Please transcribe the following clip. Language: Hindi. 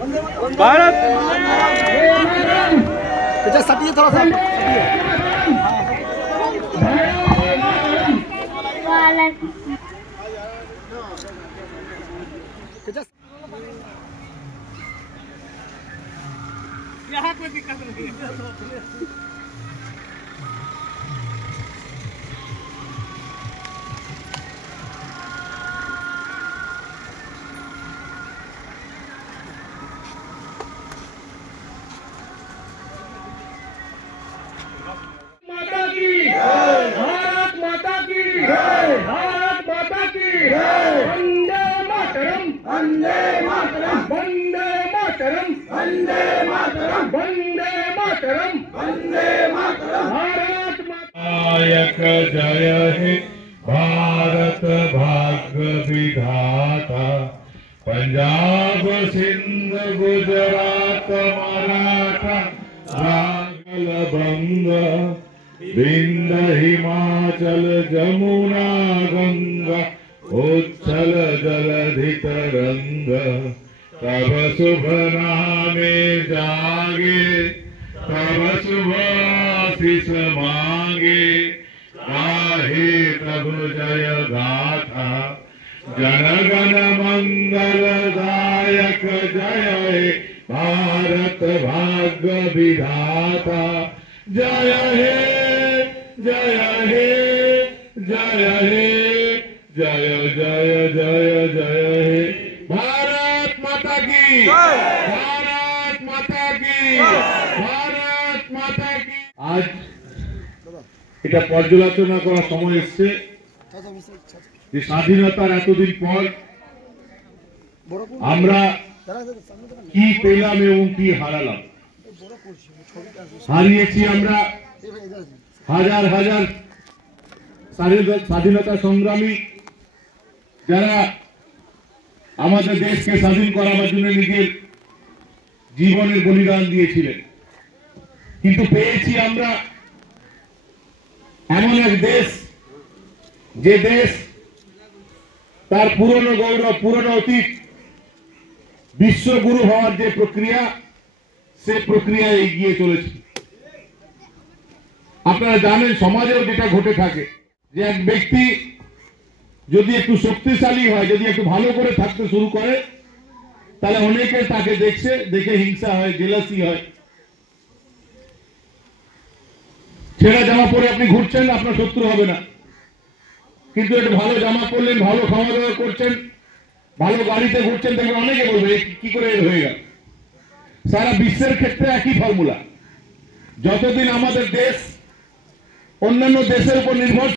भारत सटिए थोड़ा सा यहाँ कोई दिक्कत नहीं है। माता की भारत माता की भारत माता की वंदे मातरम वंदे मातरम वंदे मातरम वंदे मातरम वंदे मातरम वंदे मातरम भारत नायक जय हे भारत भाग्य विधाता पंजाब सिंध गुजरात मराठा बंग विंध्य हिमाचल जमुना गंगा उच्छल जलधि तरंग तब शुभ नामे जागे तब शुभ आशीष मांगे गाहे तब जय गाथा जन गण मंगल दायक जय हे भारत भाग्य विधाता जय हे जय हे जय हे जय जय जय जय हे भारत माता की भारत माता की भारत माता की। आज এটা পর্যালোচনা করার সময় এসেছে যে স্বাধীনতার এতদিন পর আমরা কি পেলাম এবং কি হারালাম। হারিয়েছি আমরা হাজার হাজার স্বাধীনতা সংগ্রামী যারা আমাদের দেশকে স্বাধীন করার জন্য নিজের জীবনের বলিদান দিয়েছিলেন, কিন্তু পেয়েছি আমরা এমন এক দেশ যে দেশ তার পুরনো গৌরব পুরনো অতীত বিশ্বগুরু হওয়ার যে প্রক্রিয়া সে প্রক্রিয়া এগিয়ে চলেছে। আপনারা জানেন সমাজেও যেটা ঘটে থাকে যে এক ব্যক্তি যদি একটু শক্তিশালী হয়, যদি একটু ভালো করে থাকতে শুরু করে, তাহলে অনেকে তাকে দেখে হিংসা হয়, জেলাসি হয়। ছেঁড়া জামা পরে আপনি ঘুরছেন, আপনার শত্রু হবে না, কিন্তু একটু ভালো জামা পরলেন, ভালো খাওয়া দাওয়া করছেন, ভালো গাড়িতে ঘুরছেন, তাকে অনেকে বলবে কি করে হয়ে গেল। সারা বিশ্বের ক্ষেত্রে একই ফর্মুলা। যতদিন আমাদের দেশ অন্যান্য দেশের উপর নির্ভর